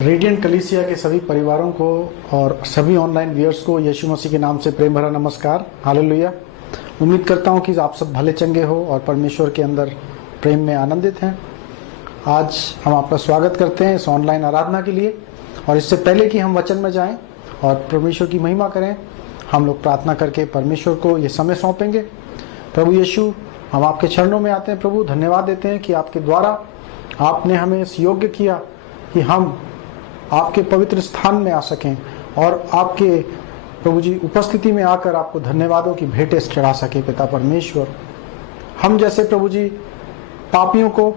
Radiant कलीसिया के सभी परिवारों को और सभी ऑनलाइन व्यूअर्स को यीशु मसीह के नाम से प्रेम भरा नमस्कार। हालेलुया। उम्मीद करता हूं कि आप सब भले चंगे हो और परमेश्वर के अंदर प्रेम में आनंदित हैं। आज हम आपका स्वागत करते हैं इस ऑनलाइन आराधना के लिए। और इससे पहले कि हम वचन में जाएं और परमेश्वर की महिमा करें, हम लोग प्रार्थना करके परमेश्वर को ये समय सौंपेंगे। प्रभु यीशु, हम आपके चरणों में आते हैं। प्रभु, धन्यवाद देते हैं कि आपके द्वारा आपने हमें इस योग्य किया कि हम आपके पवित्र स्थान में आ सकें और आपके प्रभु जी उपस्थिति में आकर आपको धन्यवादों की भेंटें चढ़ा सके। पिता परमेश्वर, हम जैसे प्रभु जी पापियों को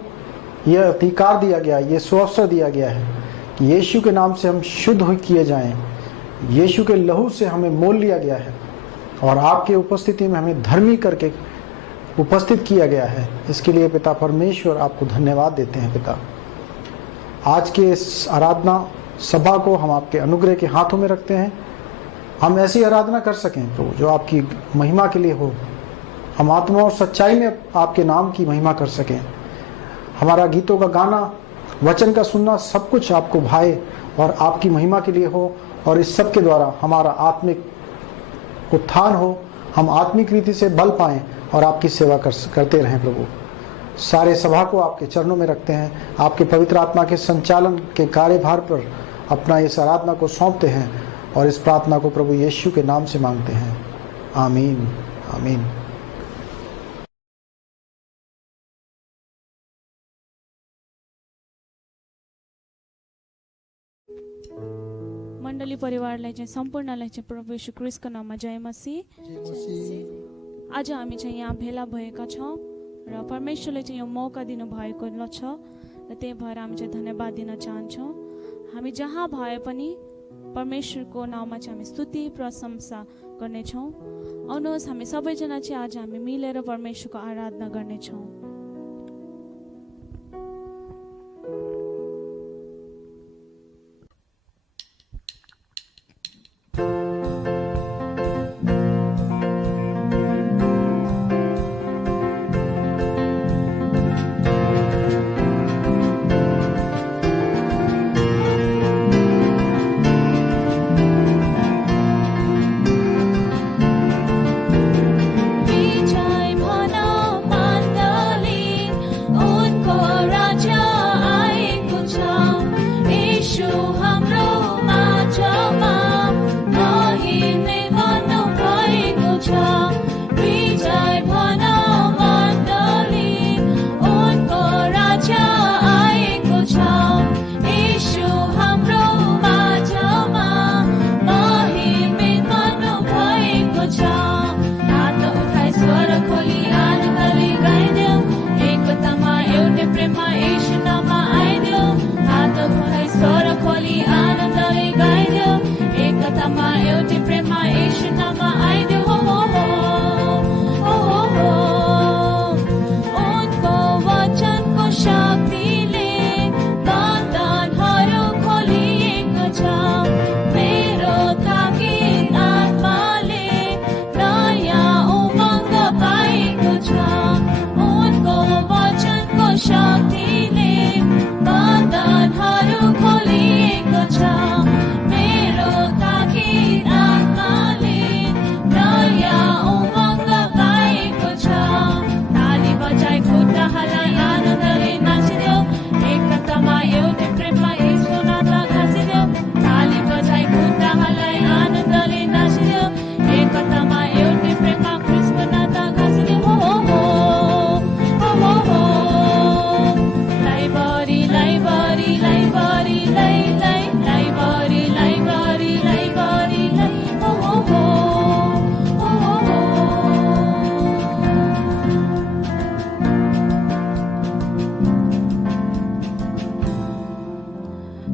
यह अधिकार दिया गया, ये सुअवसर दिया गया है कि यीशु के नाम से हम शुद्ध किए जाएं। यीशु के लहू से हमें मोल लिया गया है और आपके उपस्थिति में हमें धर्मी करके उपस्थित किया गया है। इसके लिए पिता परमेश्वर आपको धन्यवाद देते हैं। पिता, आज के इस आराधना सभा को हम आपके अनुग्रह के हाथों में रखते हैं। हम ऐसी आराधना कर सकें प्रभु जो आपकी महिमा के लिए हो। हम आत्मा और सच्चाई में आपके नाम की महिमा कर सकें। हमारा गीतों का गाना, वचन का सुनना, सब कुछ आपको भाए और आपकी महिमा के लिए हो। और इस सब के द्वारा हमारा आत्मिक उत्थान हो, हम आत्मिक रीति से बल पाएं और आपकी सेवा करते रहें। प्रभु, सारे सभा को आपके चरणों में रखते हैं। आपके पवित्र आत्मा के संचालन के कार्यभार पर अपना इस आराधना को सौंपते हैं और इस प्रार्थना को प्रभु यीशु के नाम से मांगते हैं। आमीन, आमीन। मण्डली परिवारलाई चाहिँ सम्पूर्णलाई चाहिँ प्रभु यीशु ख्रीष्टको नाममा जय मसीह। आज हामी चाहिँ यहाँ भेला भएका छौँ र परमेश्वरले चाहिँ यो मौका दिनुभएको छ र त्यही भएर हामी चाहिँ धन्यवाद दिन चाहन्छौँ। हामी जहाँ भए पनि परमेश्वरको नाममा चाहिँ हामी स्तुति प्रशंसा गर्नेछौँ। आउनुहोस्, हामी सबैजना चाहिँ आज हामी मिलेर परमेश्वरको आराधना गर्नेछौँ।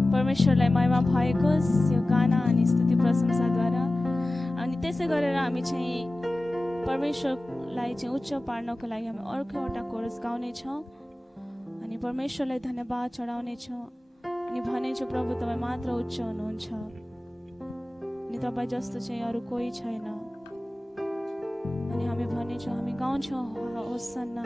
परमेश्वरलाई महिमा भएको यो गाना अनि स्तुति प्रशंसाद्वारा। अनि त्यसै गरेर हामी चाहिँ परमेश्वरलाई चाहिँ उच्च पार्नको लागि हामी अर्को एउटा कोरस गाउनेछौँ अनि परमेश्वरलाई धन्यवाद चढाउनेछौँ अनि भनेछौँ, प्रभु तपाईँ मात्र उच्च हुनुहुन्छ अनि तपाईँ जस्तो चाहिँ अरू कोही छैन। अनि हामी भनेछौँ, हामी गाउँछौँ होसन्ना।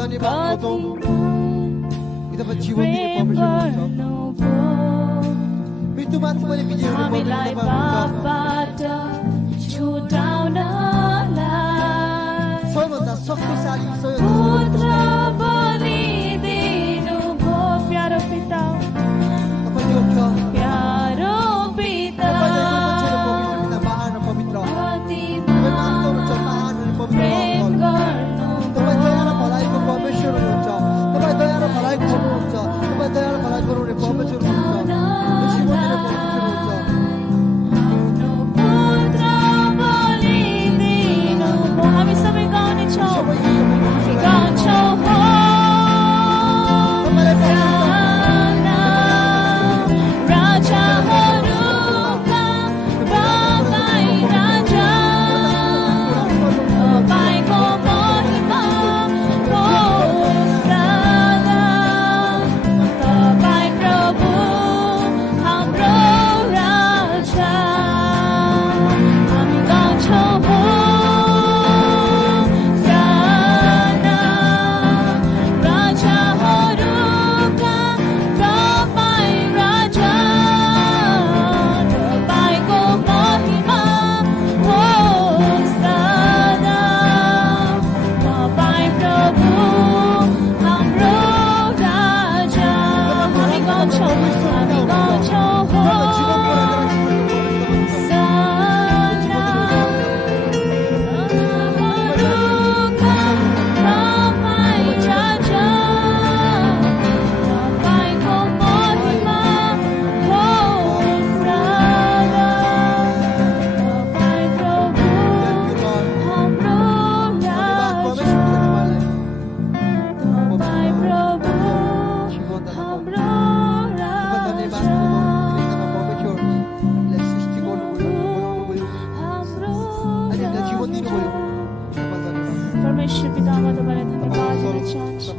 धन्यवाद खोजौँ कि तपाईँ जीवन दिने प्रेम परमेश्वर हुनुहुन्छ गर्नुभयो मृत्युमाथि पनि विजय हुने हामीलाई परमेश्वर हुनुहुन्छ पापबाट छुटाउनलाई सबैभन्दा शक्तिशाली पुत्र बलिदिनुभयो प्यारो पिता तपाईँ योग्य प्यारो पिता महान र पवित्र अति तपाईँ मात्र हुनुहुन्छ महान र पवित्र प्रेम तपाईँ दया र गर्नुभयो भलाइको परमेश्वर हुनुहुन्छ तपाईँ दया र भलाइ गर्नुहुन्छ तपाईँ दया र भलाइ गराउने परमेश्वर हुनुहुन्छ जीवन दिने परमेश्वर हुनुहुन्छ पुत्र बलिदिनुभयो हामी सबै गाउनेछौँ गाउँछौँ हो साना राजाहरूका बाबाई राजा तपाईँको महिमा हो साना तपाईँ प्रभु हाम्रो राजा हामी गाउँछौँ हो साना राजाहरूका तपाईँ राजा तपाईँको महिमा हो साना तपाईँ प्रभु हाम्रो राजा हामी गाउँछौँ हो साना राजाहरूका तपाईँ राजा तपाईँको महिमा हो साना तपाईँ प्रभु हाम्रो राजा तपाईँ प्रभु हाम्रो परमेश्वर पितामा तपाईँलाई धन्यवाद दिन चाहन्छु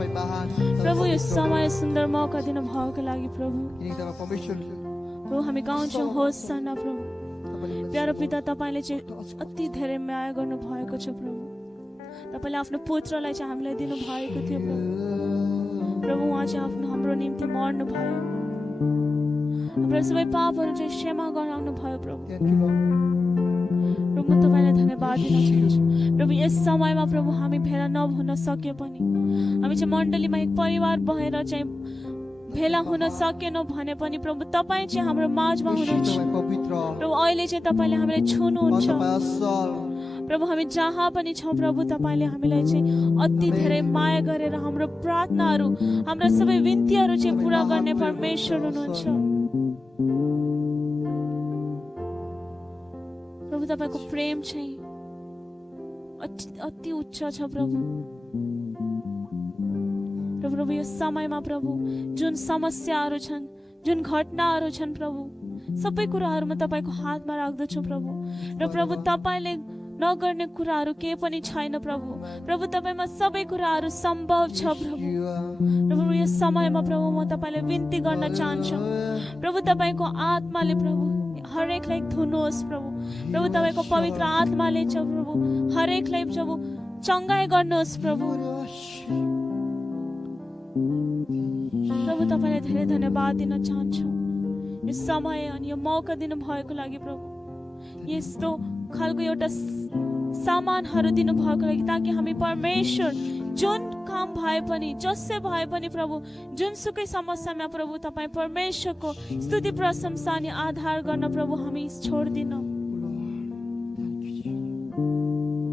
प्रभु यो समय सुन्दर मौका दिनु भएको लागि प्रभु प्रभु हामी गाउँछौँ होस् साना प्रभु प्यारो पिता तपाईँले चाहिँ अति धेरै माया गर्नु भएको छ प्रभु तपाईँले आफ्नो पुत्रलाई चाहिँ हामीलाई दिनु भएको थियो प्रभु प्रभु उहाँ चाहिँ आफ्नो हाम्रो निम्ति मर्नु भयो हाम्रो सबै पापहरू चाहिँ क्षमा गराउनु भयो प्रभु प्रभु म तपाईँलाई धन्यवाद दिन चाहन्छु प्रभु यस समयमा प्रभु हामी भेला नहुन सक्यो पनि हामी चाहिँ मण्डलीमा एक परिवार भएर चाहिँ भेला हुन सकेनौँ भने पनि प्रभु तपाईँ चाहिँ हाम्रो माझमा हुनुहुन्छ प्रभु अहिले चाहिँ तपाईँले हामीलाई छुनुहुन्छ प्रभु हामी जहाँ पनि छौँ प्रभु तपाईँले हामीलाई चाहिँ अति धेरै माया गरेर हाम्रो प्रार्थनाहरू हाम्रा सबै विन्तीहरू चाहिँ पुरा गर्ने परमेश्वर हुनुहुन्छ प्रभु तपाईँको प्रेम चाहिँ अति उच्च छ प्रभु प्रभु यो समयमा प्रभु जुन समस्याहरू छन् जुन घटनाहरू छन् प्रभु सबै कुराहरू म तपाईँको हातमा राख्दछु प्रभु र प्रभु तपाईँले नगर्ने कुराहरू केही पनि छैन प्रभु प्रभु तपाईँमा सबै कुराहरू सम्भव छ प्रभु प्रभु यस समयमा प्रभु म तपाईँलाई बिन्ती गर्न चाहन्छु प्रभु तपाईँको आत्माले प्रभु हरेकलाई धुनुहोस् प्रभु प्रभु तपाईँको पवित्र आत्माले छ प्रभु हरेकलाई प्रभु चङ्गाई गर्नुहोस् प्रभु प्रभु तपाईँलाई धेरै धन्यवाद दिन चाहन्छु यो समय अनि यो मौका दिनु भएको लागि प्रभु यस्तो खालको एउटा सामानहरू दिनु भएको लागि ताकि हामी परमेश्वर जुन काम भए पनि जसै भए पनि प्रभु जुनसुकै समस्यामा प्रभु तपाईँ परमेश्वरको स्तुति प्रशंसा अनि आधार गर्न प्रभु हामी छोड्दिनौँ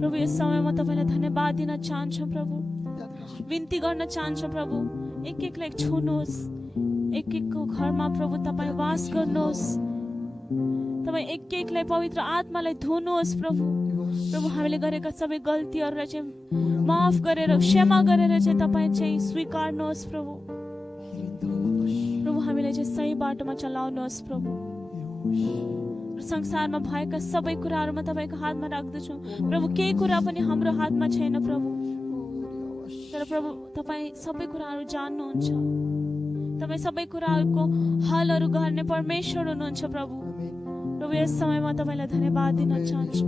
प्रभु यस समयमा तपाईँलाई धन्यवाद दिन चाहन्छु प्रभु बिन्ती गर्न चाहन्छु प्रभु एक एकलाई छुनुहोस् एक एकको घरमा प्रभु तपाईँ वास गर्नुहोस् तपाईँ एक एकलाई पवित्र आत्मालाई धुनुहोस् प्रभु प्रभु हामीले गरेका सबै गल्तीहरूलाई चाहिँ माफ गरेर क्षमा गरेर चाहिँ तपाईँ चाहिँ स्वीकार्नुहोस् प्रभु प्रभु हामीलाई चाहिँ सही बाटोमा चलाउनुहोस् प्रभु संसारमा भएका सबै कुराहरूमा तपाईँको हातमा राख्दछु प्रभु केही कुरा पनि हाम्रो हातमा छैन प्रभु तर प्रभु तपाईँ सबै कुराहरू जान्नुहुन्छ तपाईँ सबै कुराहरूको हलहरू गर्ने परमेश्वर हुनुहुन्छ प्रभु प्रभु यस समयमा तपाईँलाई धन्यवाद दिन चाहन्छु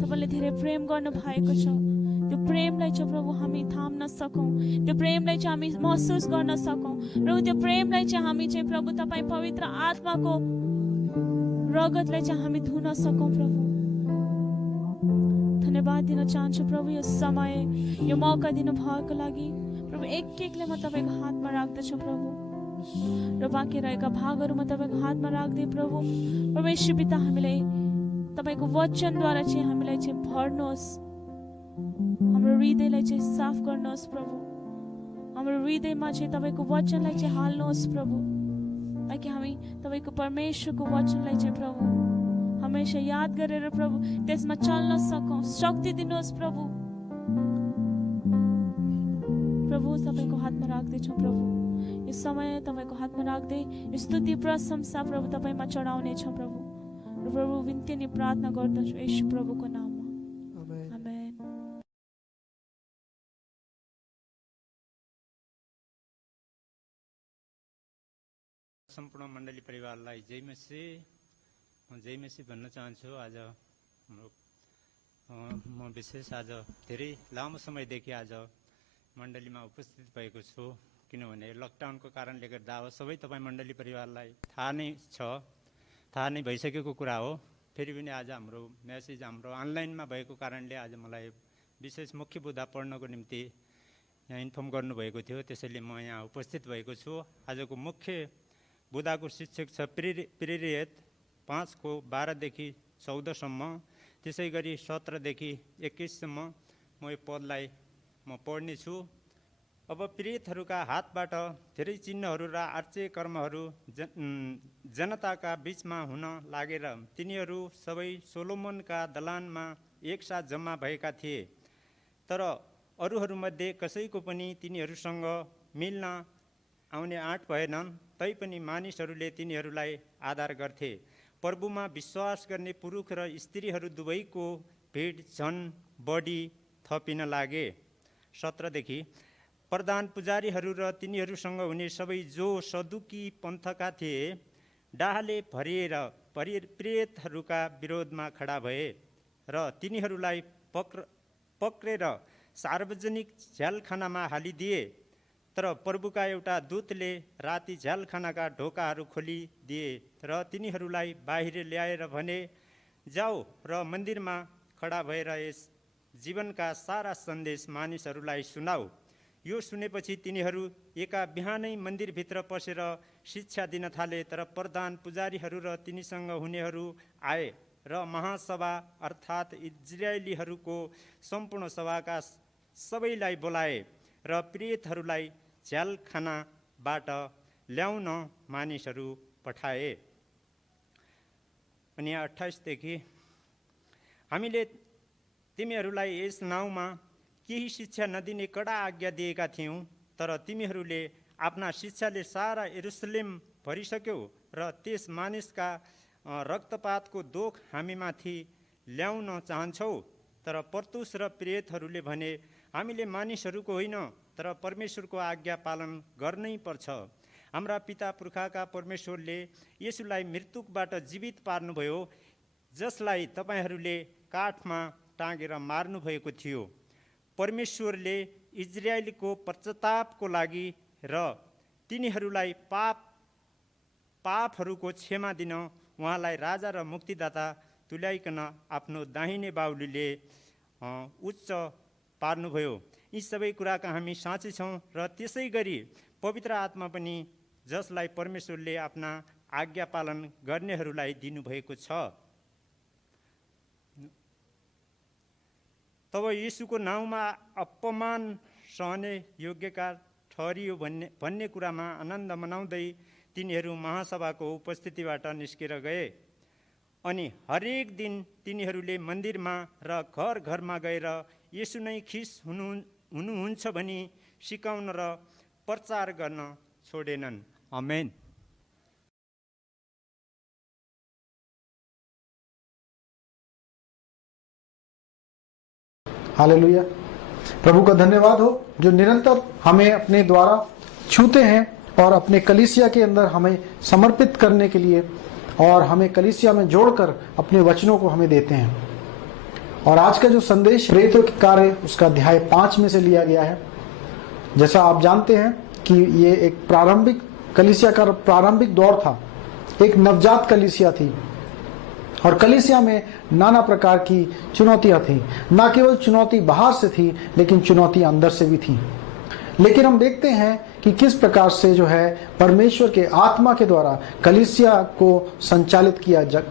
तपाईँले धेरै प्रेम गर्नु भएको छ त्यो त्यो प्रेमलाई चाहिँ प्रभु हामी थाम्न सकौँ, त्यो प्रेमलाई चाहिँ हामी महसुस गर्न सकौँ प्रभु। त्यो प्रेमलाई चाहिँ हामी चाहिँ प्रभु तपाईँ पवित्र आत्माको रगतलाई चाहिँ हामी धुन सकौँ प्रभु। धन्यवाद दिन चाहन्छु प्रभु यो समय, यो मौका दिनु भएको लागि प्रभु। एक एकले म तपाईँको हातमा राख्दछु प्रभु, र बाँकी रहेका भागहरू म तपाईँको हातमा राख्दै प्रभु। परमेश्वर पिता, हामीलाई तपाईँको वचनद्वारा चाहिँ हामीलाई चाहिँ भर्नुहोस्, हाम्रो हृदयलाई चाहिँ साफ गर्नुहोस् प्रभु। हाम्रो हृदयमा चाहिँ तपाईँको वचनलाई चाहिँ हाल्नुहोस् प्रभु, ताकि हामी तपाईँको परमेश्वरको वचनलाई चाहिँ प्रभु हमेशा याद गरेर प्रभु त्यसमा चल्न सकौँ। शक्ति दिनुहोस् प्रभु। प्रभु तपाईँको हातमा राख्दैछु प्रभु, यो समय तपाईँको हातमा राख्दै स्तुति प्रशंसा प्रभु तपाईँमा चढाउने छौँ प्रभु। र प्रभु विन्ती अनि प्रार्थना गर्दछु यीशु प्रभुको नाममा, आमेन। सम्पूर्ण मण्डली परिवारलाई जय मसीह भन्न चाहन्छु। आज म विशेष आज धेरै लामो समयदेखि आज मण्डलीमा उपस्थित भएको छु, किनभने लकडाउनको कारणले गर्दा अब सबै तपाईँ मण्डली परिवारलाई थाहा नै भइसकेको कुरा हो। फेरि पनि आज हाम्रो म्यासेज हाम्रो अनलाइनमा भएको कारणले आज मलाई विशेष मुख्य बुधा पढ्नको निम्ति यहाँ इन्फर्म गर्नुभएको थियो, त्यसैले म यहाँ उपस्थित भएको छु। आजको मुख्य बुधाको शीर्षक छ प्रेरित 5:12देखि 14सम्म, त्यसै गरी 17देखि 21सम्म। म यो पदलाई म पढ्नेछु। अब प्रेरितहरूका हातबाट धेरै चिन्हहरू र आश्चर्य कर्महरू जनताका बीचमा हुन लागेर तिनीहरू सबै सोलोमनका दलानमा एकसाथ जम्मा भएका थिए। तर अरूहरूमध्ये कसैको पनि तिनीहरूसँग मिल्न आउने आँट भएनन्, तैपनि मानिसहरूले तिनीहरूलाई आदर गर्थे। प्रभुमा विश्वास गर्ने पुरुष र स्त्रीहरू दुवैको भिड झन् बढी थपिन लागे। 17देखि प्रधान पुजारीहरू र तिनीहरूसँग हुने सबै जो सदुकी पन्थका थिए डाहले भरिएर प्रेरितहरूका विरोधमा खडा भए र तिनीहरूलाई पक्रेर सार्वजनिक झ्यालखानामा हालिदिए। तर प्रभुका एउटा दूतले राति झ्यालखानाका ढोकाहरू खोलिदिए र तिनीहरूलाई बाहिर ल्याएर भने, जाऊ र मन्दिरमा खडा भएर यस जीवनका सारा सन्देश मानिसहरूलाई सुनाऊ। यो सुनेपछि तिनीहरू एका बिहानै मन्दिरभित्र पसेर शिक्षा दिन थाले। तर प्रधान पुजारीहरू र तिनीसँग हुनेहरू आए र महासभा अर्थात् इजरायलीहरूको सम्पूर्ण सभाका सबैलाई बोलाए र प्रेरितहरूलाई झ्यालखानाबाट ल्याउन मानिसहरू पठाए। अनि 28देखि हामीले तिमीहरूलाई यस नाउँमा केही शिक्षा नदिने कडा आज्ञा दिएका थियौँ, तर तिमीहरूले आफ्ना शिक्षाले सारा यरुशलेम भरिसक्यौ र त्यस मानिसका रक्तपातको दोष हामीमाथि ल्याउन चाहन्छौ। तर पत्रुस र प्रेरितहरूले भने, हामीले मानिसहरूको होइन तर परमेश्वरको आज्ञा पालन गर्नै पर्छ। हाम्रा पिता पुर्खाका परमेश्वरले येशूलाई मृत्युबाट जीवित पार्नुभयो, जसलाई तपाईँहरूले काठमा टाँगेर मार्नुभएको थियो। परमेश्वरले इजरायलको पश्चातापको लागि र तिनीहरूलाई पापहरूको क्षमा दिन उहाँलाई राजा र मुक्तिदाता तुल्याइकन आफ्नो दाहिने बाहुलीले उच्च पार्नुभयो। यी सबै कुराका हामी साँची छौँ र त्यसै गरी पवित्र आत्मा पनि, जसलाई परमेश्वरले आफ्ना आज्ञा पालन गर्नेहरूलाई दिनुभएको छ। तब येशूको नाउँमा अपमान सहने योग्यका ठहरियो भन्ने कुरामा आनन्द मनाउँदै तिनीहरू महासभाको उपस्थितिबाट निस्केर गए। अनि हरेक दिन तिनीहरूले मन्दिरमा र घर घरमा गएर येशू नै ख्रीष्ट हुनुहुन्छ भनी सिकाउन र प्रचार गर्न छोडेनन्। आमेन। हालेलुया। प्रभु का धन्यवाद हो जो निरंतर हमें अपने द्वारा छूते हैं और अपने कलीसिया के अंदर हमें समर्पित करने के लिए और हमें कलीसिया में जोड़कर अपने वचनों को हमें देते हैं। और आज का जो संदेश प्रेरितों के कार्य उसका अध्याय 5 में से लिया गया है। जैसा आप जानते हैं कि ये एक प्रारंभिक कलीसिया का प्रारंभिक दौर था, एक नवजात कलीसिया थी और कलीसिया में नाना प्रकार की चुनौतियां थी। ना केवल चुनौती बाहर से थी लेकिन चुनौतियां अंदर से भी थी। लेकिन हम देखते हैं कि किस प्रकार से जो है परमेश्वर के आत्मा के द्वारा कलीसिया को संचालित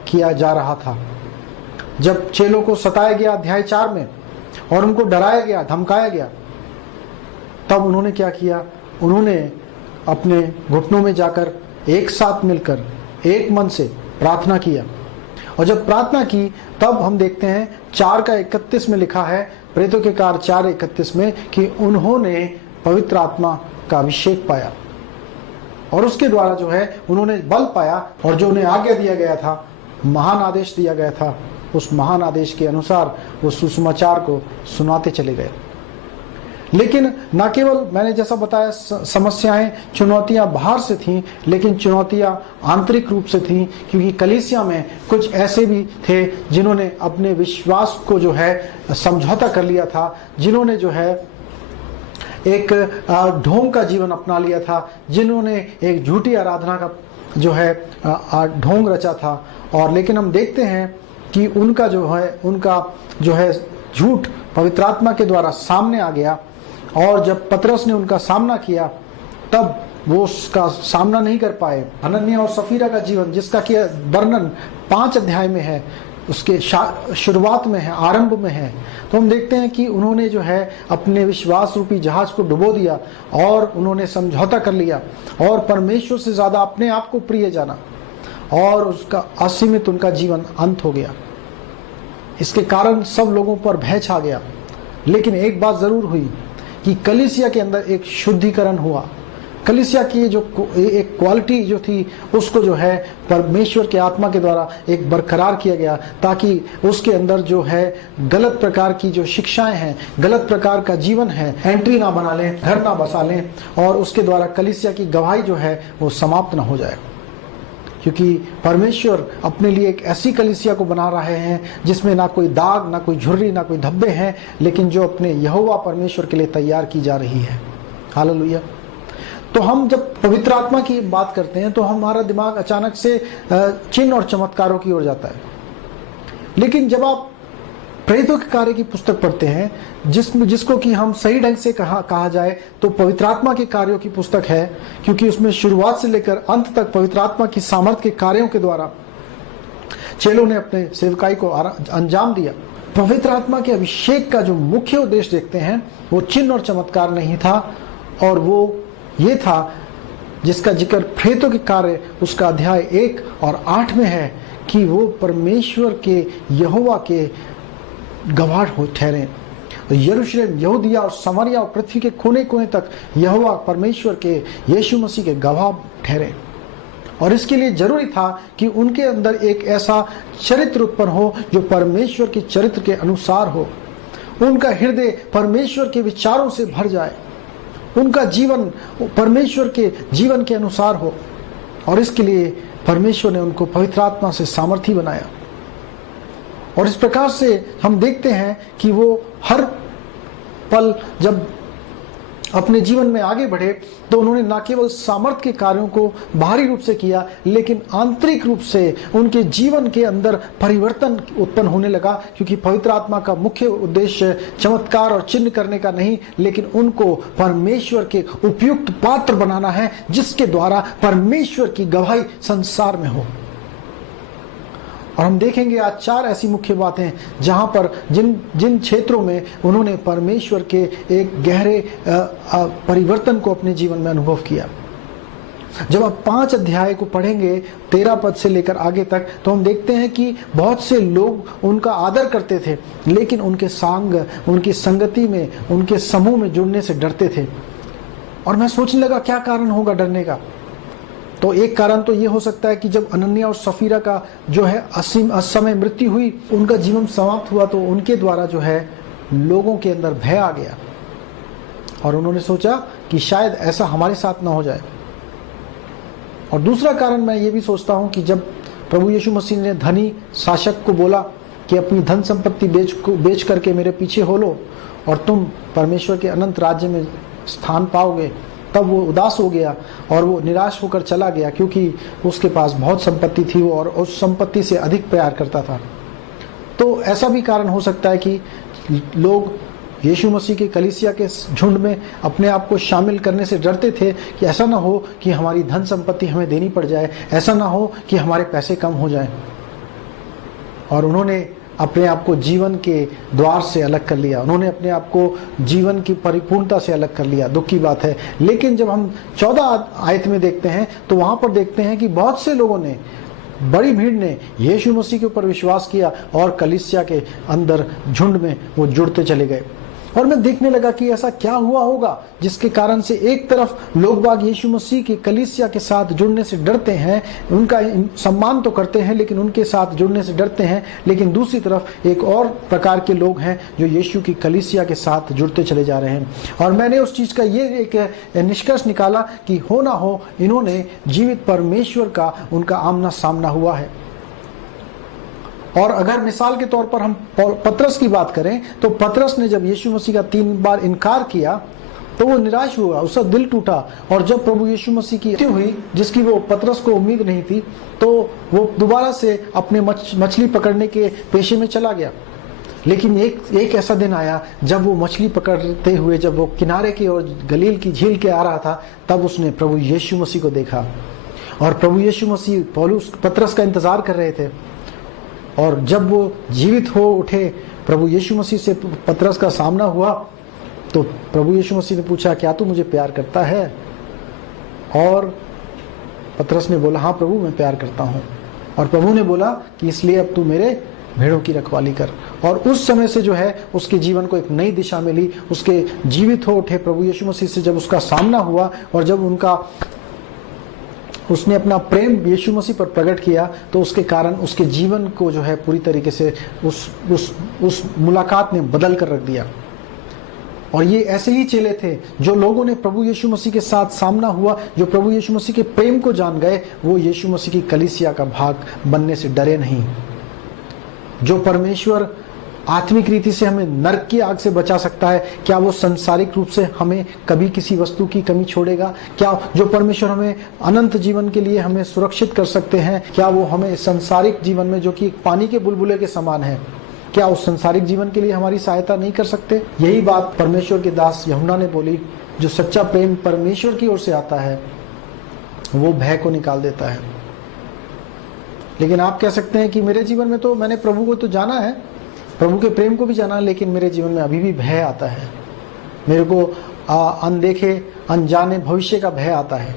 किया जा रहा था। जब चेलों को सताया गया अध्याय 4 में और उनको डराया गया, धमकाया गया, तब उन्होंने क्या किया? उन्होंने अपने घुटनों में जाकर एक साथ मिलकर एक मन से प्रार्थना किया। और जब प्रार्थना की तब हम देखते हैं 4:31 में लिखा है, प्रेरितों के कार्य 4:31 में, कि उन्होंने पवित्र आत्मा का अभिषेक पाया और उसके द्वारा जो है उन्होंने बल पाया और जो उन्हें आज्ञा दिया गया था, महान आदेश दिया गया था, उस महान आदेश के अनुसार वो सुसमाचार को सुनाते चले गए। लेकिन न केवल मैंने जैसा बताया समस्याएं, चुनौतियां बाहर से थीं, लेकिन चुनौतियां आंतरिक रूप से थीं, क्योंकि कलीसिया में कुछ ऐसे भी थे जिन्होंने अपने विश्वास को जो है समझौता कर लिया था, जिन्होंने जो है एक ढोंग का जीवन अपना लिया था, जिन्होंने एक झूठी आराधना का जो है ढोंग रचा था। और लेकिन हम देखते हैं कि उनका जो है झूठ पवित्र आत्मा के द्वारा सामने आ गया और जब पतरस ने उनका सामना किया तब वो उसका सामना नहीं कर पाए। हनन्याह और सफीरा का जीवन जिसका कि वर्णन 5 अध्याय में है, उसके शुरुआत में है, आरंभ में है, तो हम देखते हैं कि उन्होंने जो है अपने विश्वास रूपी जहाज को डुबो दिया और उन्होंने समझौता कर लिया और परमेश्वर से ज्यादा अपने आप को प्रिय जाना और उसका असीमित उनका जीवन अंत हो गया। इसके कारण सब लोगों पर भय छा गया। लेकिन एक बात जरूर हुई कि कलीसिया के अंदर एक शुद्धिकरण हुआ। कलीसिया की जो एक क्वालिटी जो थी उसको जो है परमेश्वर के आत्मा के द्वारा एक बरकरार किया गया, ताकि उसके अंदर जो है गलत प्रकार की जो शिक्षाएं हैं, गलत प्रकार का जीवन है, एंट्री ना बना लें, घर ना बसा लें और उसके द्वारा कलीसिया की गवाही जो है वो समाप्त ना हो जाए। क्योंकि परमेश्वर अपने लिए एक ऐसी कलीसिया को बना रहे हैं जिसमें ना कोई दाग, ना कोई झुर्री, ना कोई धब्बे हैं, लेकिन जो अपने यहोवा परमेश्वर के लिए तैयार की जा रही है। हालेलुया। तो हम जब पवित्र आत्मा की बात करते हैं तो हमारा दिमाग अचानक से चिन्ह और चमत्कारों की ओर जाता है। लेकिन जब आप प्रेरितों के कार्य की पुस्तक पढ़ते हैं, जिसको कि हम सही ढंग से कहा जाए तो पवित्र आत्मा के कार्यों की पुस्तक है, क्योंकि उसमें शुरुआत से लेकर अंत तक पवित्र आत्मा की सामर्थ के कार्यों के द्वारा चेलों ने अपने सेवकाई को अंजाम दिया। पवित्र आत्मा के अभिषेक का जो मुख्य उद्देश्य देखते हैं वो चिन्ह और चमत्कार नहीं था, और वो ये था जिसका जिक्र प्रेरितों के कार्य उसका अध्याय 1 और 8 में है कि वो परमेश्वर के यहोवा के गवाह हो ठहरे। यरूशलेम, यहूदिया और समरिया और पृथ्वी के कोने कोने तक यहोवा परमेश्वर के यीशु मसीह के गवाह ठहरे। और इसके लिए जरूरी था कि उनके अंदर एक ऐसा चरित्र उत्पन्न हो जो परमेश्वर के चरित्र के अनुसार हो, उनका हृदय परमेश्वर के विचारों से भर जाए, उनका जीवन परमेश्वर के जीवन के अनुसार हो। और इसके लिए परमेश्वर ने उनको पवित्र आत्मा से सामर्थी बनाया। और इस प्रकार से हम देखते हैं कि वो हर पल जब अपने जीवन में आगे बढ़े तो उन्होंने न केवल सामर्थ के कार्यों को बाहरी रूप से किया, लेकिन आंतरिक रूप से उनके जीवन के अंदर परिवर्तन उत्पन्न होने लगा। क्योंकि पवित्र आत्मा का मुख्य उद्देश्य चमत्कार और चिन्ह करने का नहीं, लेकिन उनको परमेश्वर के उपयुक्त पात्र बनाना है, जिसके द्वारा परमेश्वर की गवाही संसार में हो। और हम देखेंगे आज 4 ऐसी मुख्य बातें जहां पर जिन क्षेत्रों में उन्होंने परमेश्वर के एक गहरे परिवर्तन को अपने जीवन में अनुभव किया। जब आप 5 अध्याय को पढ़ेंगे 13 पद से लेकर आगे तक, तो हम देखते हैं कि बहुत से लोग उनका आदर करते थे, लेकिन उनके उनकी संगति में, उनके समूह में जुड़ने से डरते थे। और मैं सोचने लगा क्या कारण होगा डरने का। तो एक कारण तो ये हो सकता है कि जब अनन्या और सफीरा का जो है असमय मृत्यु हुई, उनका जीवन समाप्त हुआ, तो उनके द्वारा जो है लोगों के अंदर भय आ गया और उन्होंने सोचा कि शायद ऐसा हमारे साथ ना हो जाए। और दूसरा कारण मैं ये भी सोचता हूं कि जब प्रभु यीशु मसीह ने धनी शासक को बोला कि अपनी धन संपत्ति बेच करके मेरे पीछे हो लो और तुम परमेश्वर के अनंत राज्य में स्थान पाओगे, तब वो उदास हो गया और वो निराश होकर चला गया, क्योंकि उसके पास बहुत संपत्ति थी और उस संपत्ति से अधिक प्यार करता था। तो ऐसा भी कारण हो सकता है कि लोग यीशु मसीह की कलीसिया के झुंड में अपने आप को शामिल करने से डरते थे कि ऐसा ना हो कि हमारी धन संपत्ति हमें देनी पड़ जाए, ऐसा ना हो कि हमारे पैसे कम हो जाएं। और उन्होंने अपने आप को जीवन के द्वार से अलग कर लिया, उन्होंने अपने आप को जीवन की परिपूर्णता से अलग कर लिया। दुख की बात है। लेकिन जब हम 14 आयत में देखते हैं तो वहां पर देखते हैं कि बहुत से लोगों ने, बड़ी भीड़ ने यीशु मसीह के ऊपर विश्वास किया और कलीसिया के अंदर झुंड में वो जुड़ते चले गए। और मैं देखने लगा कि ऐसा क्या हुआ होगा जिसके कारण से एक तरफ लोग बाग यीशु मसीह की कलीसिया के साथ जुड़ने से डरते हैं, उनका सम्मान तो करते हैं लेकिन उनके साथ जुड़ने से डरते हैं, लेकिन दूसरी तरफ एक और प्रकार के लोग हैं जो यीशु की कलीसिया के साथ जुड़ते चले जा रहे हैं। और मैंने उस चीज का ये एक निष्कर्ष निकाला कि हो ना हो इन्होंने जीवित परमेश्वर का उनका आमना सामना हुआ है। और अगर मिसाल के तौर पर हम पतरस की बात करें तो पतरस ने जब यीशु मसीह का 3 बार इनकार किया तो वो निराश हुआ, उसका दिल टूटा। और जब प्रभु यीशु मसीह की मृत्यु हुई जिसकी वो पतरस को उम्मीद नहीं थी, तो वो दोबारा से अपने मछली पकड़ने के पेशे में चला गया। लेकिन एक ऐसा दिन आया जब वो मछली पकड़ते हुए जब वो किनारे की ओर गलील की झील के आ रहा था, तब उसने प्रभु यीशु मसीह को देखा। और प्रभु यीशु मसीह पतरस का इंतजार कर रहे थे। और जब वो जीवित हो उठे, प्रभु यीशु मसीह से पतरस का सामना हुआ, तो प्रभु यीशु मसीह ने पूछा, क्या तू मुझे प्यार करता है? और पतरस ने बोला, हाँ प्रभु मैं प्यार करता हूँ। और प्रभु ने बोला कि इसलिए अब तू मेरे भेड़ों की रखवाली कर। और उस समय से जो है उसके जीवन को एक नई दिशा मिली। उसके जीवित हो उठे प्रभु यीशु मसीह से जब उसका सामना हुआ और जब उसने अपना प्रेम यीशु मसीह पर प्रकट किया, तो उसके कारण उसके जीवन को जो है पूरी तरीके से उस मुलाकात ने बदल कर रख दिया। और ये ऐसे ही चेले थे जो लोगों ने प्रभु यीशु मसीह के साथ सामना हुआ, जो प्रभु यीशु मसीह के प्रेम को जान गए, वो यीशु मसीह की कलीसिया का भाग बनने से डरे नहीं। जो परमेश्वर आत्मिक रीति से हमें नरक की आग से बचा सकता है, क्या वो संसारिक रूप से हमें कभी किसी वस्तु की कमी छोड़ेगा? क्या जो परमेश्वर हमें अनंत जीवन के लिए हमें सुरक्षित कर सकते हैं, क्या वो हमें संसारिक जीवन में जो कि पानी के बुलबुले के समान है, क्या उस संसारिक जीवन के लिए हमारी सहायता नहीं कर सकते? यही बात परमेश्वर के दास यूहन्ना ने बोली। जो सच्चा प्रेम परमेश्वर की ओर से आता है वो भय को निकाल देता है। लेकिन आप कह सकते हैं कि मेरे जीवन में तो मैंने प्रभु को तो जाना है, प्रभु के प्रेम को भी जाना, लेकिन मेरे जीवन में अभी भी भय आता है, मेरे को अनदेखे अनजाने भविष्य का भय आता है।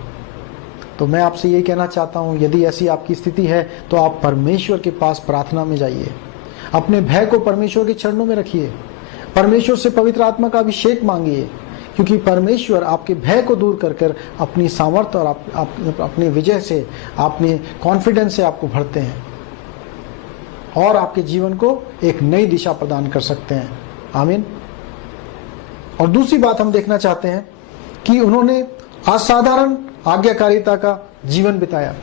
तो मैं आपसे यही कहना चाहता हूं, यदि ऐसी आपकी स्थिति है तो आप परमेश्वर के पास प्रार्थना में जाइए, अपने भय को परमेश्वर के चरणों में रखिए, परमेश्वर से पवित्र आत्मा का अभिषेक मांगिए, क्योंकि परमेश्वर आपके भय को दूर कर कर अपनी सामर्थ्य और अपने विजय से, अपने कॉन्फिडेंस से आपको भरते हैं और आपके जीवन को एक नई दिशा प्रदान कर सकते हैं। आमीन। और दूसरी बात हम देखना चाहते हैं कि उन्होंने असाधारण आज्ञाकारिता का जीवन बिताया।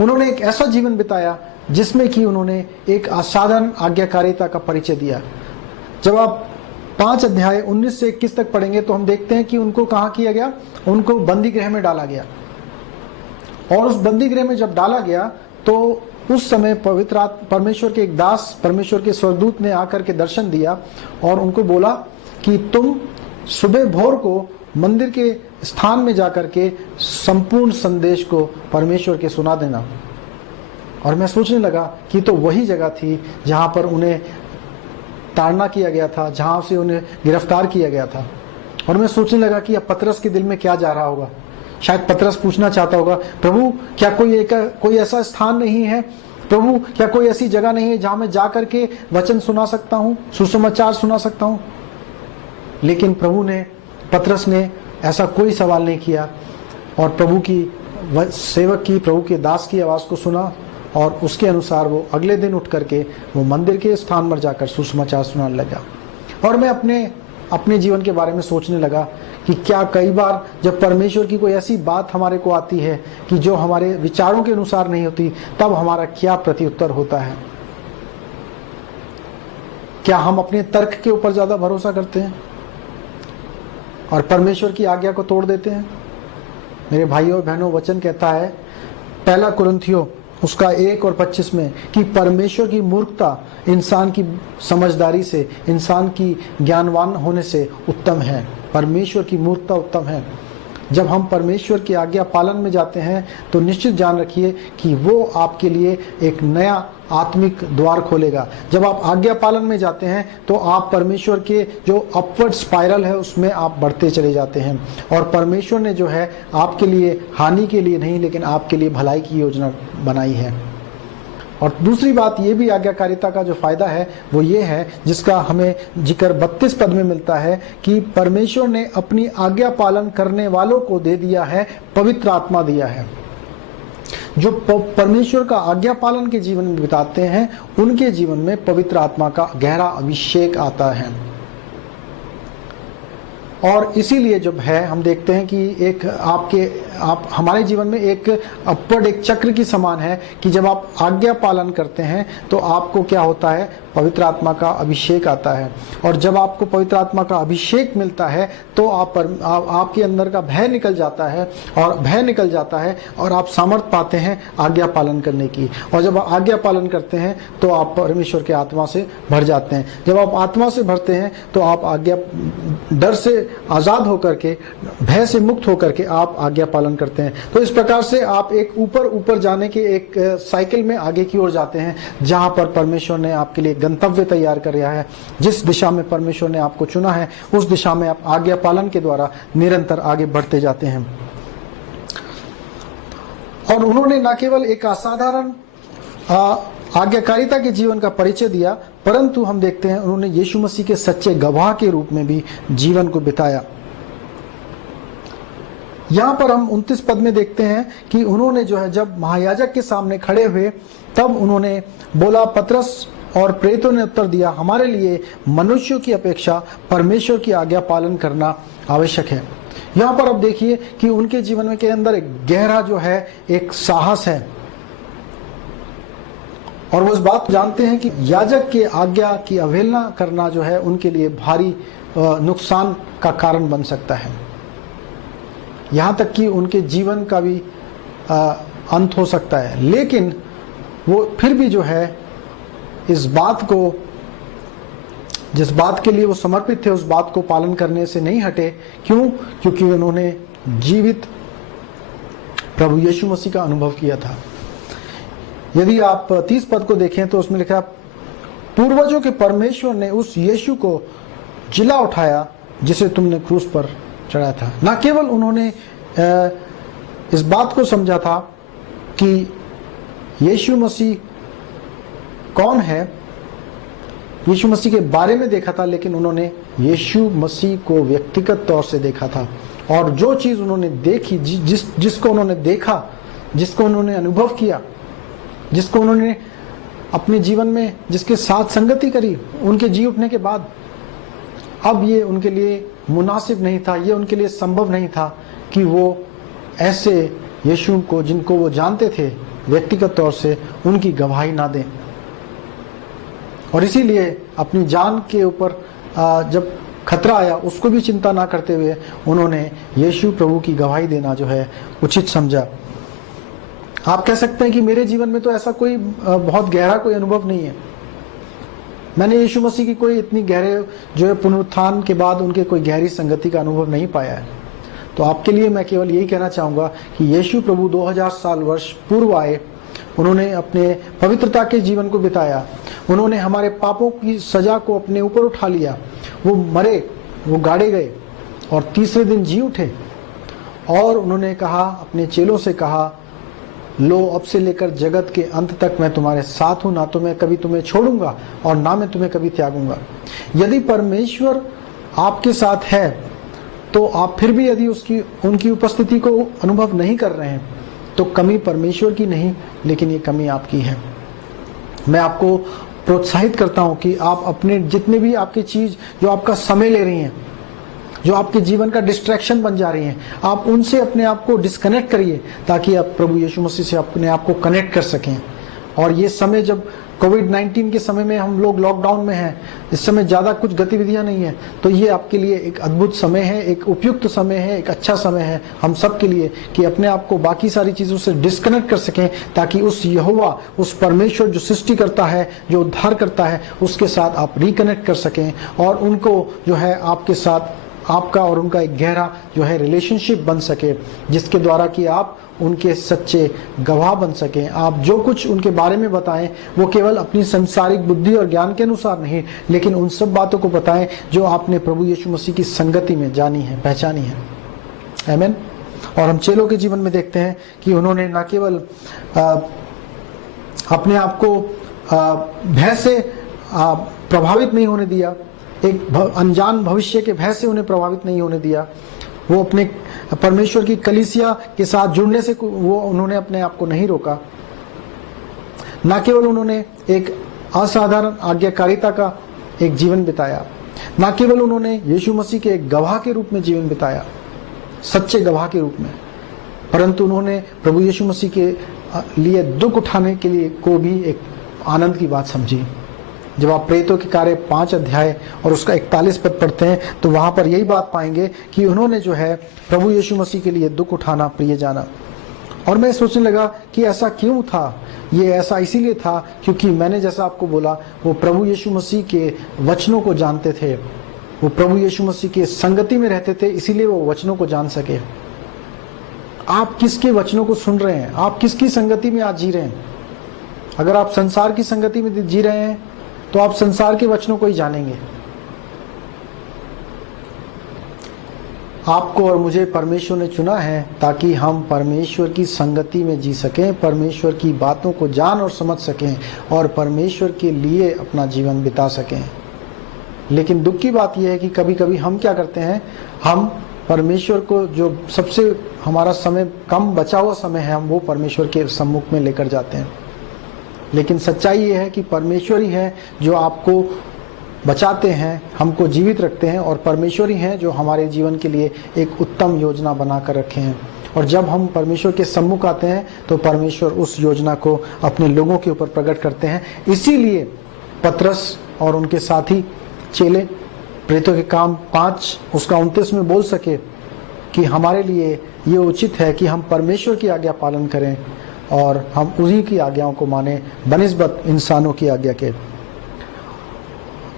उन्होंने एक ऐसा जीवन बिताया जिसमें कि उन्होंने एक असाधारण आज्ञाकारिता का परिचय दिया। जब आप 5 अध्याय 19 से 21 तक पढ़ेंगे तो हम देखते हैं कि उनको कहाँ किया गया, उनको बंदी गृह में डाला गया। और उस बंदी गृह में जब डाला गया तो उस समय परमेश्वर के एक दास, परमेश्वर के स्वर्गदूत ने आकर के दर्शन दिया और उनको बोला कि तुम सुबह भोर को मंदिर के स्थान में जाकर के संपूर्ण संदेश को परमेश्वर के सुना देना। और मैं सोचने लगा कि तो वही जगह थी जहां पर उन्हें ताड़ना किया गया था, जहां से उन्हें गिरफ्तार किया गया था। और मैं सोचने लगा कि अब पतरस के दिल में क्या जा रहा होगा। शायद पतरस पूछना चाहता होगा, प्रभु क्या कोई ऐसा स्थान नहीं है, प्रभु क्या कोई ऐसी जगह नहीं है जहां मैं जाकर के वचन सुना सकता हूं, सुसमाचार सुना सकता हूं? लेकिन पतरस ने ऐसा कोई सवाल नहीं किया और प्रभु की सेवक की, प्रभु के दास की आवाज को सुना और उसके अनुसार वो अगले दिन उठ करके वो मंदिर के स्थान पर जाकर सुसमाचार सुनाने लगा। और मैं अपने जीवन के बारे में सोचने लगा कि क्या कई बार जब परमेश्वर की कोई ऐसी बात हमारे को आती है कि जो हमारे विचारों के अनुसार नहीं होती, तब हमारा क्या प्रत्युत्तर होता है। क्या हम अपने तर्क के ऊपर ज्यादा भरोसा करते हैं और परमेश्वर की आज्ञा को तोड़ देते हैं? मेरे भाइयों और बहनों, वचन कहता है पहला कुरिन्थियों उसका 1 और 25 में कि परमेश्वर की मूर्खता इंसान की समझदारी से, इंसान की ज्ञानवान होने से उत्तम है। परमेश्वर की मूर्खता उत्तम है। जब हम परमेश्वर की आज्ञा पालन में जाते हैं तो निश्चित जान रखिए कि वो आपके लिए एक नया आत्मिक द्वार खोलेगा। जब आप आज्ञा पालन में जाते हैं तो आप परमेश्वर के जो अपवर्ड स्पाइरल है उसमें आप बढ़ते चले जाते हैं, और परमेश्वर ने जो है आपके लिए हानि के लिए नहीं लेकिन आपके लिए भलाई की योजना बनाई है। और दूसरी बात ये भी आज्ञाकारिता का जो फायदा है वो ये है, जिसका हमें जिक्र 32 पद में मिलता है कि परमेश्वर ने अपनी आज्ञा पालन करने वालों को दे दिया है, पवित्र आत्मा दिया है। जो परमेश्वर का आज्ञा पालन के जीवन में बिताते हैं उनके जीवन में पवित्र आत्मा का गहरा अभिषेक आता है। और इसीलिए जब है हम देखते हैं कि आप हमारे जीवन में एक अपवर्ड एक चक्र की समान है कि जब आप आज्ञा पालन करते हैं तो आपको क्या होता है, पवित्र आत्मा का अभिषेक आता है। और जब आपको पवित्र आत्मा का अभिषेक मिलता है तो आपके अंदर का भय निकल जाता है, और भय निकल जाता है और आप सामर्थ्य पाते हैं आज्ञा पालन करने की। और जब आप आज्ञा पालन करते हैं तो आप परमेश्वर के आत्मा से भर जाते हैं। जब आप आत्मा से भरते हैं तो आप आज्ञा डर से आजाद होकर के, भय से मुक्त होकर के आप आज्ञा पालन करते हैं। तो इस प्रकार से आप एक ऊपर जाने के एक साइकिल में आगे की ओर जाते हैं, जहां पर परमेश्वर ने आपके लिए गंतव्य तैयार कर रहा है। जिस दिशा में परमेश्वर ने आपको चुना है उस दिशा में आप आज्ञा पालन के द्वारा निरंतर आगे बढ़ते जाते हैं। और उन्होंने न केवल एक असाधारण आज्ञाकारिता के जीवन का परिचय दिया, परंतु हम देखते हैं उन्होंने यीशु मसीह के सच्चे गवाह के रूप में भी जीवन को बिताया। यहां पर हम 29 पद में देखते हैं कि उन्होंने जो है जब महायाजक के सामने खड़े हुए तब उन्होंने बोला, पतरस और प्रेरितों ने उत्तर दिया, हमारे लिए मनुष्यों की अपेक्षा परमेश्वर की आज्ञा पालन करना आवश्यक है। यहां पर अब देखिए कि उनके जीवन में के अंदर एक गहरा जो है एक साहस है, और वो इस बात जानते हैं कि याजक के आज्ञा की अवहेलना करना जो है उनके लिए भारी नुकसान का कारण बन सकता है। यहां तक कि उनके जीवन का भी अंत हो सकता है। लेकिन वो फिर भी जो है इस बात को, जिस बात के लिए वो समर्पित थे, उस बात को पालन करने से नहीं हटे। क्यों? क्योंकि उन्होंने जीवित प्रभु यीशु मसीह का अनुभव किया था। यदि आप 30 पद को देखें तो उसमें लिखा, पूर्वजों के परमेश्वर ने उस यीशु को जिला उठाया जिसे तुमने क्रूस पर चढ़ाया था। न केवल उन्होंने इस बात को समझा था कि यीशु मसीह कौन है, यीशु मसीह के बारे में देखा था, लेकिन उन्होंने यीशु मसीह को व्यक्तिगत तौर से देखा था। और जो चीज उन्होंने देखी, जिसको उन्होंने देखा, जिसको उन्होंने अनुभव किया, जिसको उन्होंने अपने जीवन में जिसके साथ संगति करी उनके जी उठने के बाद, अब ये उनके लिए मुनासिब नहीं था, ये उनके लिए संभव नहीं था कि वो ऐसे यीशु को, जिनको वो जानते थे व्यक्तिगत तौर से, उनकी गवाही ना दें। और इसीलिए अपनी जान के ऊपर जब खतरा आया उसको भी चिंता ना करते हुए उन्होंने यीशु प्रभु की गवाही देना जो है उचित समझा। आप कह सकते हैं कि मेरे जीवन में तो ऐसा कोई बहुत गहरा कोई अनुभव नहीं है, मैंने यीशु मसीह की कोई इतनी गहरे जो है पुनरुत्थान के बाद उनके कोई गहरी संगति का अनुभव नहीं पाया है। तो आपके लिए मैं केवल यही कहना चाहूँगा कि यीशु प्रभु 2000 साल वर्ष पूर्व आए, उन्होंने अपने पवित्रता के जीवन को बिताया, उन्होंने हमारे पापों की सजा को अपने ऊपर उठा लिया, वो मरे, वो गाड़े गए और तीसरे दिन जी उठे। और उन्होंने कहा, अपने चेलों से कहा, लो अब से लेकर जगत के अंत तक मैं तुम्हारे साथ हूं, ना तो मैं कभी तुम्हें छोड़ूंगा और ना मैं तुम्हें कभी त्यागूंगा। यदि परमेश्वर आपके साथ है तो आप फिर भी यदि उनकी उपस्थिति को अनुभव नहीं कर रहे हैं तो कमी परमेश्वर की नहीं, लेकिन ये कमी आपकी है। मैं आपको प्रोत्साहित करता हूं कि आप अपने जितने भी आपकी चीज जो आपका समय ले रही हैं, जो आपके जीवन का डिस्ट्रैक्शन बन जा रही हैं, आप उनसे अपने आप को डिस्कनेक्ट करिए ताकि आप प्रभु यीशु मसीह से अपने आप को कनेक्ट कर सकें। और ये समय जब कोविड-19 के समय में हम लोग लॉकडाउन में हैं, इस समय ज़्यादा कुछ गतिविधियां नहीं है, तो ये आपके लिए एक अद्भुत समय है, एक उपयुक्त समय है, एक अच्छा समय है हम सब के लिए कि अपने आप को बाकी सारी चीज़ों से डिस्कनेक्ट कर सकें, ताकि उस यहोवा, उस परमेश्वर जो सृष्टि करता है, जो उद्धार करता है, उसके साथ आप रिकनेक्ट कर सकें और उनको जो है आपके साथ आपका और उनका एक गहरा जो है रिलेशनशिप बन सके, जिसके द्वारा कि आप उनके सच्चे गवाह बन सकें। आप जो कुछ उनके बारे में बताएं वो केवल अपनी संसारिक बुद्धि और ज्ञान के अनुसार नहीं, लेकिन उन सब बातों को बताएं जो आपने प्रभु यीशु मसीह की संगति में जानी है, पहचानी है। आमीन। और हम चेलों के जीवन में देखते हैं कि उन्होंने न केवल अपने आप को भय से प्रभावित नहीं होने दिया, एक अनजान भविष्य के भय से उन्हें प्रभावित नहीं होने दिया, वो अपने परमेश्वर की कलीसिया के साथ जुड़ने से वो उन्होंने अपने आप को नहीं रोका। न केवल उन्होंने एक असाधारण आज्ञाकारिता का एक जीवन बिताया, न केवल उन्होंने यीशु मसीह के एक गवाह के रूप में जीवन बिताया, सच्चे गवाह के रूप में, परंतु उन्होंने प्रभु यीशु मसीह के लिए दुख उठाने के लिए को भी एक आनंद की बात समझी। जब आप प्रेरितों के कार्य 5 अध्याय और उसका 41 पद पढ़ते हैं तो वहां पर यही बात पाएंगे कि उन्होंने जो है प्रभु यीशु मसीह के लिए दुख उठाना प्रिय जाना। और मैं सोचने लगा कि ऐसा क्यों था। ये ऐसा इसीलिए था क्योंकि मैंने जैसा आपको बोला, वो प्रभु यीशु मसीह के वचनों को जानते थे, वो प्रभु यीशु मसीह के संगति में रहते थे, इसीलिए वो वचनों को जान सके। आप किसके वचनों को सुन रहे हैं? आप किसकी संगति में आज जी रहे हैं? अगर आप संसार की संगति में जी रहे हैं तो आप संसार के वचनों को ही जानेंगे। आपको और मुझे परमेश्वर ने चुना है ताकि हम परमेश्वर की संगति में जी सकें, परमेश्वर की बातों को जान और समझ सकें और परमेश्वर के लिए अपना जीवन बिता सकें। लेकिन दुख की बात यह है कि कभी कभी हम क्या करते हैं, हम परमेश्वर को, जो सबसे हमारा समय कम बचा हुआ समय है, हम वो परमेश्वर के सम्मुख में लेकर जाते हैं। लेकिन सच्चाई ये है कि परमेश्वर ही है जो आपको बचाते हैं, हमको जीवित रखते हैं, और परमेश्वर ही है जो हमारे जीवन के लिए एक उत्तम योजना बनाकर रखे हैं। और जब हम परमेश्वर के सम्मुख आते हैं तो परमेश्वर उस योजना को अपने लोगों के ऊपर प्रकट करते हैं। इसीलिए पतरस और उनके साथी चेले प्रेरितों के काम 5 उसका 29 में बोल सके कि हमारे लिए ये उचित है कि हम परमेश्वर की आज्ञा पालन करें और हम उन्हीं की आज्ञाओं को माने बनिस्बत इंसानों की आज्ञा के।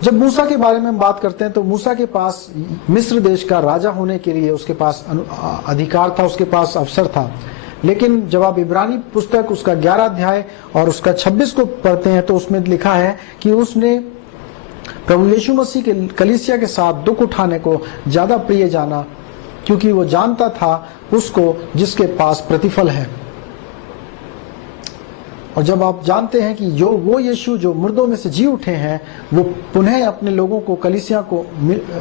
जब मूसा के बारे में हम बात करते हैं तो मूसा के पास मिस्र देश का राजा होने के लिए उसके पास अधिकार था, उसके पास अवसर था। लेकिन जब आप इब्रानी पुस्तक उसका 11 अध्याय और उसका 26 को पढ़ते हैं तो उसमें लिखा है कि उसने प्रभु यीशु मसीह के कलीसिया के साथ दुख उठाने को ज्यादा प्रिय जाना, क्योंकि वो जानता था उसको जिसके पास प्रतिफल है। और जब आप जानते हैं कि जो वो यीशु जो मुर्दों में से जी उठे हैं, वो पुनः अपने लोगों को, कलीसिया को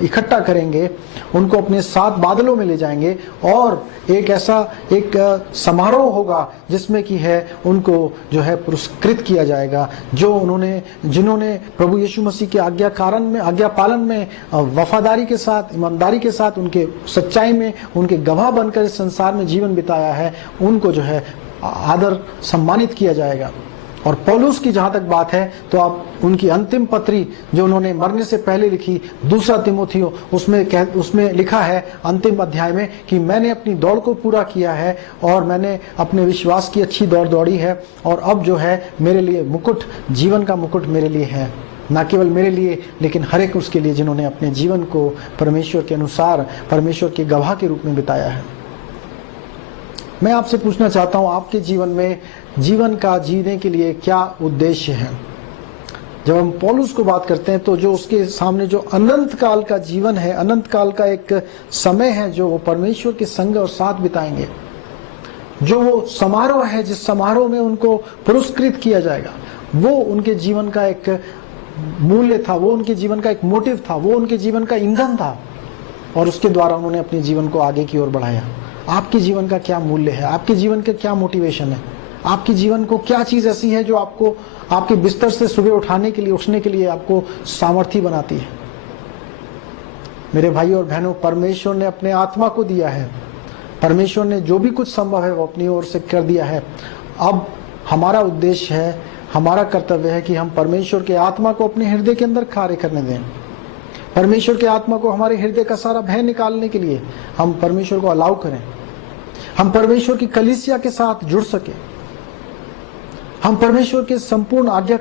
इकट्ठा करेंगे, उनको अपने साथ बादलों में ले जाएंगे और एक ऐसा एक समारोह होगा जिसमें कि है उनको जो है पुरस्कृत किया जाएगा, जिन्होंने प्रभु यीशु मसीह के आज्ञा पालन में वफादारी के साथ, ईमानदारी के साथ, उनके सच्चाई में उनके गवाह बनकर इस संसार में जीवन बिताया है, उनको जो है आदर सम्मानित किया जाएगा। और पौलुस की जहां तक बात है तो आप उनकी अंतिम पत्री जो उन्होंने मरने से पहले लिखी, 2 तिमोथियो, उसमें लिखा है अंतिम अध्याय में कि मैंने अपनी दौड़ को पूरा किया है और मैंने अपने विश्वास की अच्छी दौड़ दौड़ी है, और अब जो है मेरे लिए मुकुट, जीवन का मुकुट मेरे लिए है, न केवल मेरे लिए लेकिन हर एक उसके लिए जिन्होंने अपने जीवन को परमेश्वर के अनुसार, परमेश्वर के गवाह के रूप में बिताया है। मैं आपसे पूछना चाहता हूं, आपके जीवन में जीवन का जीने के लिए क्या उद्देश्य है? जब हम पौलुस को बात करते हैं तो जो उसके सामने जो अनंत काल का जीवन है, अनंत काल का एक समय है जो वो परमेश्वर के संग और साथ बिताएंगे, जो वो समारोह है जिस समारोह में उनको पुरस्कृत किया जाएगा, वो उनके जीवन का एक मूल्य था, वो उनके जीवन का एक मोटिव था, वो उनके जीवन का ईंधन था, और उसके द्वारा उन्होंने अपने जीवन को आगे की ओर बढ़ाया। आपके जीवन का क्या मूल्य है? आपके जीवन का क्या मोटिवेशन है? आपके जीवन को क्या चीज ऐसी है जो आपको आपके बिस्तर से सुबह उठने के लिए आपको सामर्थ्य बनाती है? मेरे भाई और बहनों, परमेश्वर ने अपने आत्मा को दिया है, परमेश्वर ने जो भी कुछ संभव है वो अपनी ओर से कर दिया है। अब हमारा उद्देश्य है हमारा कर्तव्य है कि हम परमेश्वर के आत्मा को अपने हृदय के अंदर कार्य करने दें। परमेश्वर के आत्मा को हमारे हृदय का सारा भय निकालने के लिए हम परमेश्वर को अलाउ करें। हम परमेश्वर की कलीसिया के साथ जुड़ सके। हम परमेश्वर के संपूर्ण आज्ञा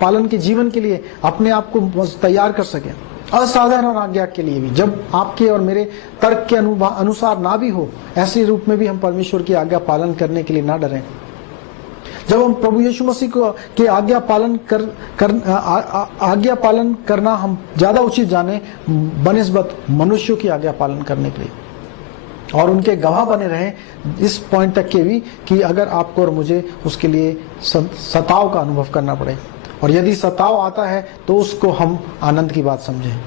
पालन के जीवन के लिए अपने आप को तैयार कर सकें। असाधारण आज्ञा के लिए भी, जब आपके और मेरे तर्क के अनुसार ना भी हो, ऐसे रूप में भी हम परमेश्वर की आज्ञा पालन करने के लिए ना डरें। जब हम प्रभु यीशु मसीह को के आज्ञा पालन करना हम ज्यादा उचित जाने बनिस्बत मनुष्यों की आज्ञा पालन करने के लिए, और उनके गवाह बने रहें इस पॉइंट तक के भी कि अगर आपको और मुझे उसके लिए सताव का अनुभव करना पड़े, और यदि सताव आता है तो उसको हम आनंद की बात समझें।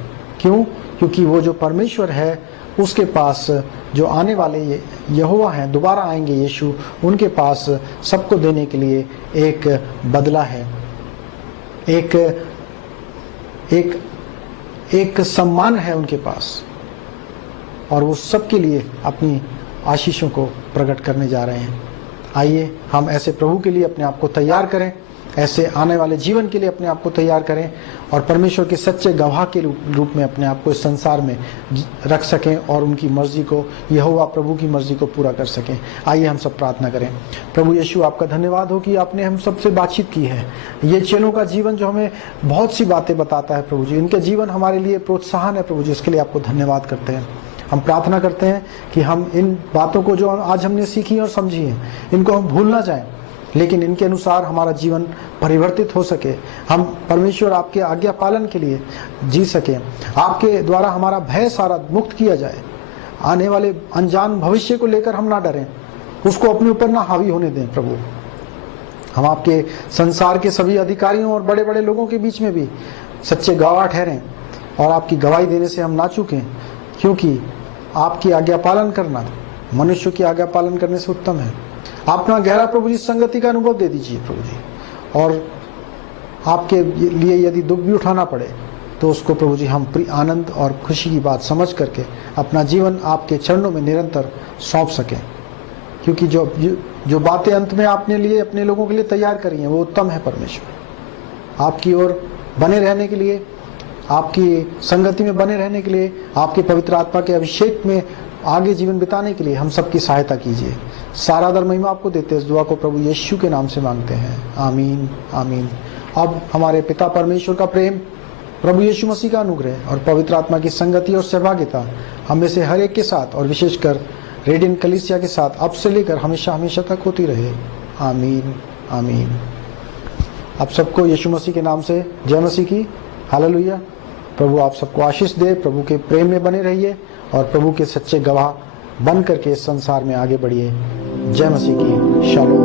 क्यों? क्योंकि वो जो परमेश्वर है उसके पास जो आने वाले यहोवा हैं, दोबारा आएंगे यीशु, उनके पास सबको देने के लिए एक बदला है, एक सम्मान है उनके पास, और वो सबके लिए अपनी आशीषों को प्रकट करने जा रहे हैं। आइए हम ऐसे प्रभु के लिए अपने आप को तैयार करें, ऐसे आने वाले जीवन के लिए अपने आप को तैयार करें, और परमेश्वर के सच्चे गवाह के रूप में अपने आप को इस संसार में रख सकें, और उनकी मर्जी को, यहोवा प्रभु की मर्जी को पूरा कर सकें। आइए हम सब प्रार्थना करें। प्रभु यीशु, आपका धन्यवाद हो कि आपने हम सबसे बातचीत की है। ये चेलों का जीवन जो हमें बहुत सी बातें बताता है प्रभु जी, इनके जीवन हमारे लिए प्रोत्साहन है प्रभु जी, इसके लिए आपको धन्यवाद करते हैं। हम प्रार्थना करते हैं कि हम इन बातों को जो आज हमने सीखी और समझी है, इनको हम भूल ना जाएं, लेकिन इनके अनुसार हमारा जीवन परिवर्तित हो सके। हम परमेश्वर आपके आज्ञा पालन के लिए जी सके, आपके द्वारा हमारा भय सारा मुक्त किया जाए। आने वाले अनजान भविष्य को लेकर हम ना डरें, उसको अपने ऊपर ना हावी होने दें प्रभु। हम आपके संसार के सभी अधिकारियों और बड़े बड़े लोगों के बीच में भी सच्चे गवाह ठहरें, और आपकी गवाही देने से हम ना चूकें, क्योंकि आपकी आज्ञा पालन करना मनुष्य की आज्ञा पालन करने से उत्तम है। अपना गहरा प्रभु जी संगति का अनुभव दे दीजिए प्रभु जी, और आपके लिए यदि दुख भी उठाना पड़े तो उसको प्रभु जी हम आनंद और खुशी की बात समझ करके अपना जीवन आपके चरणों में निरंतर सौंप सकें, क्योंकि जो बातें अंत में आपने लिए अपने लोगों के लिए तैयार करी हैं वो उत्तम है। परमेश्वर आपकी ओर बने रहने के लिए, आपकी संगति में बने रहने के लिए, आपके पवित्र आत्मा के अभिषेक में आगे जीवन बिताने के लिए हम सबकी सहायता कीजिए। सारा दर महिमा आपको देते हैं। इस दुआ को प्रभु यीशु के नाम से मांगते हैं, आमीन आमीन। अब हमारे पिता परमेश्वर का प्रेम, प्रभु यीशु मसीह का अनुग्रह और पवित्र आत्मा की संगति और सहभागिता हम में से हर एक के साथ, और विशेषकर रेडियंट कलीसिया के साथ अब से लेकर हमेशा हमेशा तक होती रहे, आमीन आमीन। आप सबको यीशु मसीह के नाम से जय मसीह की, हालेलुया। प्रभु आप सबको आशीष दे। प्रभु के प्रेम में बने रहिए और प्रभु के सच्चे गवाह बन करके इस संसार में आगे बढ़िए। जय मसीह की, शालोम।